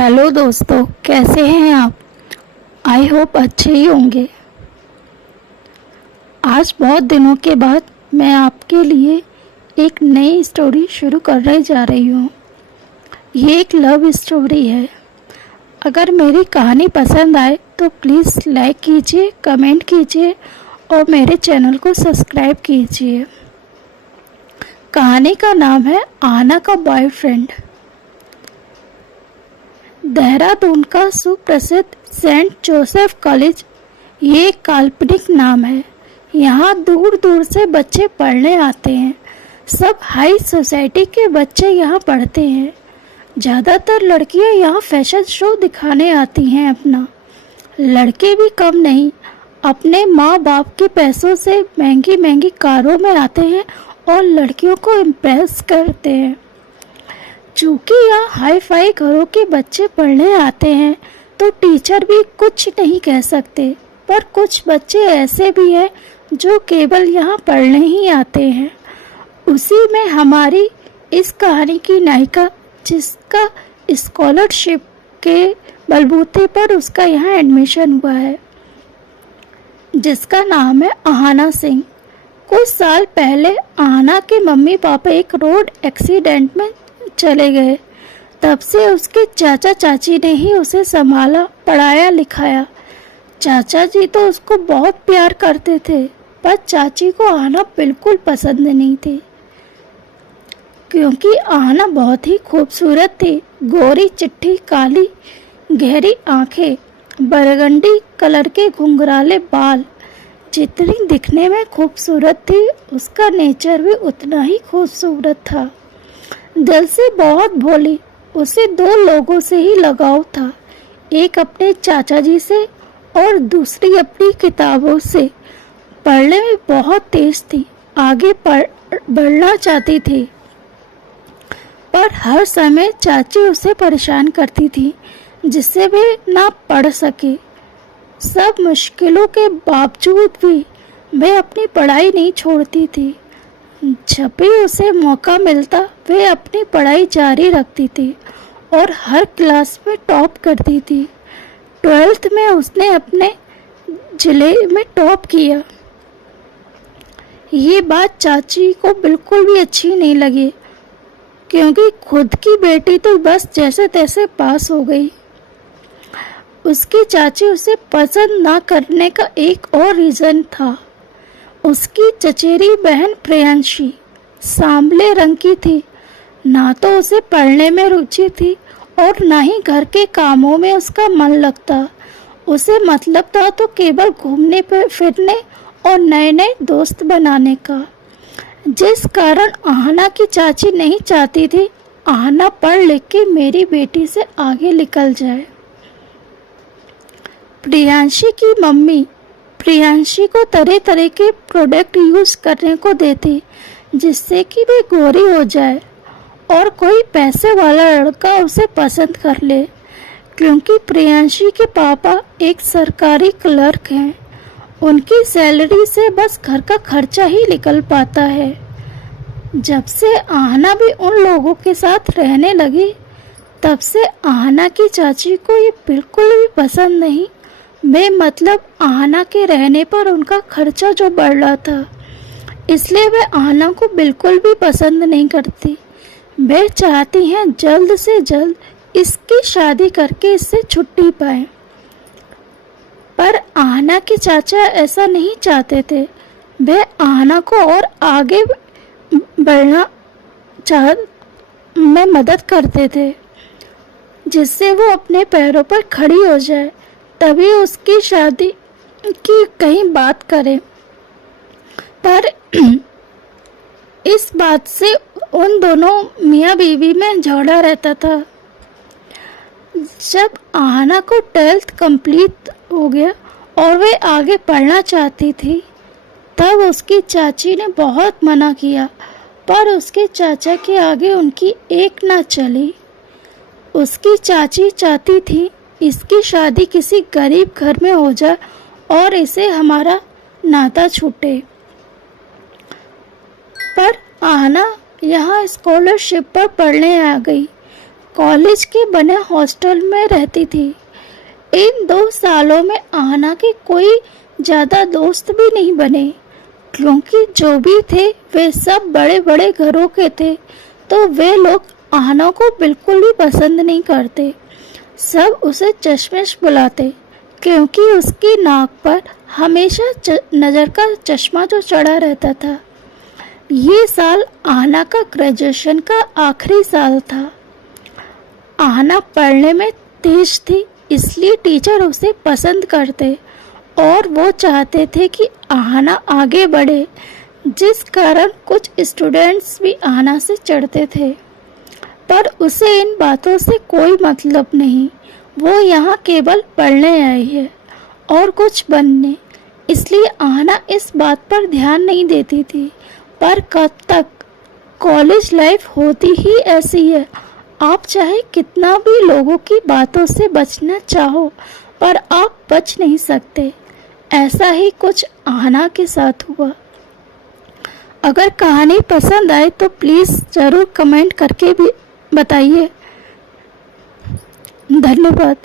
Hello दोस्तों, कैसे हैं आप। आई होप अच्छे ही होंगे। आज बहुत दिनों के बाद मैं आपके लिए एक नई स्टोरी शुरू करने जा रही हूँ। ये एक लव स्टोरी है। अगर मेरी कहानी पसंद आए तो प्लीज़ लाइक कीजिए, कमेंट कीजिए और मेरे चैनल को सब्सक्राइब कीजिए। कहानी का नाम है आहना का बॉयफ्रेंड। देहरादून का सुप्रसिद्ध सेंट जोसेफ कॉलेज ये एक काल्पनिक नाम है। यहाँ दूर दूर से बच्चे पढ़ने आते हैं। सब हाई सोसाइटी के बच्चे यहाँ पढ़ते हैं। ज़्यादातर लड़कियाँ यहाँ फैशन शो दिखाने आती हैं अपना। लड़के भी कम नहीं, अपने माँ बाप के पैसों से महंगी महंगी कारों में आते हैं और लड़कियों को इम्प्रेस करते हैं। चूँकि यहाँ हाई फाई घरों के बच्चे पढ़ने आते हैं तो टीचर भी कुछ नहीं कह सकते। पर कुछ बच्चे ऐसे भी हैं जो केवल यहाँ पढ़ने ही आते हैं। उसी में हमारी इस कहानी की नायिका, जिसका स्कॉलरशिप के बलबूते पर उसका यहाँ एडमिशन हुआ है, जिसका नाम है आहना सिंह। कुछ साल पहले आहना के मम्मी पापा एक रोड एक्सीडेंट में चले गए। तब से उसके चाचा चाची ने ही उसे संभाला, पढ़ाया लिखाया। चाचा जी तो उसको बहुत प्यार करते थे, पर चाची को आहना बिल्कुल पसंद नहीं थी, क्योंकि आहना बहुत ही खूबसूरत थी। गोरी चिट्ठी, काली गहरी आंखें, बरगंडी कलर के घुंघराले बाल। जितनी दिखने में खूबसूरत थी, उसका नेचर भी उतना ही खूबसूरत था। दिल से बहुत भोली। उसे दो लोगों से ही लगाव था, एक अपने चाचा जी से और दूसरी अपनी किताबों से। पढ़ने में बहुत तेज थी, आगे बढ़ना चाहती थी, पर हर समय चाची उसे परेशान करती थी, जिससे वे ना पढ़ सके। सब मुश्किलों के बावजूद भी वे अपनी पढ़ाई नहीं छोड़ती थी। जब भी उसे मौका मिलता वे अपनी पढ़ाई जारी रखती थी और हर क्लास में टॉप करती थी। 12th में उसने अपने जिले में टॉप किया। ये बात चाची को बिल्कुल भी अच्छी नहीं लगी, क्योंकि खुद की बेटी तो बस जैसे तैसे पास हो गई। उसकी चाची उसे पसंद ना करने का एक और रीज़न था। उसकी चचेरी बहन प्रियांशी सांवले रंग की थी। ना तो उसे पढ़ने में रुचि थी और ना ही घर के कामों में उसका मन लगता। उसे मतलब था तो केवल घूमने फिरने और नए नए दोस्त बनाने का, जिस कारण आहना की चाची नहीं चाहती थी आहना पढ़ लिख के मेरी बेटी से आगे निकल जाए। प्रियांशी की मम्मी प्रियांशी को तरह तरह के प्रोडक्ट यूज़ करने को देती, जिससे कि वे गोरी हो जाए और कोई पैसे वाला लड़का उसे पसंद कर ले, क्योंकि प्रियांशी के पापा एक सरकारी क्लर्क हैं। उनकी सैलरी से बस घर का खर्चा ही निकल पाता है। जब से आहना भी उन लोगों के साथ रहने लगी, तब से आहना की चाची को ये बिल्कुल भी पसंद नहीं। मतलब आहना के रहने पर उनका खर्चा जो बढ़ रहा था, इसलिए वे आहना को बिल्कुल भी पसंद नहीं करती। वे चाहती हैं जल्द से जल्द इसकी शादी करके इससे छुट्टी पाए। पर आहना के चाचा ऐसा नहीं चाहते थे। वे आहना को और आगे बढ़ना में मदद करते थे, जिससे वो अपने पैरों पर खड़ी हो जाए, तभी उसकी शादी की कहीं बात करें। पर इस बात से उन दोनों मियाँ बीवी में झगड़ा रहता था। जब आहना को 12th कंप्लीट हो गया और वे आगे पढ़ना चाहती थी, तब उसकी चाची ने बहुत मना किया, पर उसके चाचा के आगे उनकी एक ना चली। उसकी चाची चाहती थी इसकी शादी किसी गरीब घर में हो जाए और इसे हमारा नाता छूटे। पर आहना यहाँ स्कॉलरशिप पर पढ़ने आ गई। कॉलेज के बने हॉस्टल में रहती थी। इन 2 सालों में आहना के कोई ज़्यादा दोस्त भी नहीं बने, क्योंकि जो भी थे वे सब बड़े बड़े घरों के थे, तो वे लोग आहना को बिल्कुल भी पसंद नहीं करते। सब उसे चश्मिश बुलाते, क्योंकि उसकी नाक पर हमेशा नज़र का चश्मा जो चढ़ा रहता था। ये साल आहना का ग्रेजुएशन का आखिरी साल था। आहना पढ़ने में तेज थी, इसलिए टीचर उसे पसंद करते और वो चाहते थे कि आहना आगे बढ़े, जिस कारण कुछ स्टूडेंट्स भी आहना से चिढ़ते थे। पर उसे इन बातों से कोई मतलब नहीं। वो यहाँ केवल पढ़ने आई है और कुछ बनने, इसलिए आहना इस बात पर ध्यान नहीं देती थी। पर कब तक? कॉलेज लाइफ होती ही ऐसी है। आप चाहे कितना भी लोगों की बातों से बचना चाहो, पर आप बच नहीं सकते। ऐसा ही कुछ आहना के साथ हुआ। अगर कहानी पसंद आए तो प्लीज़ ज़रूर कमेंट करके भी बताइए। धन्यवाद।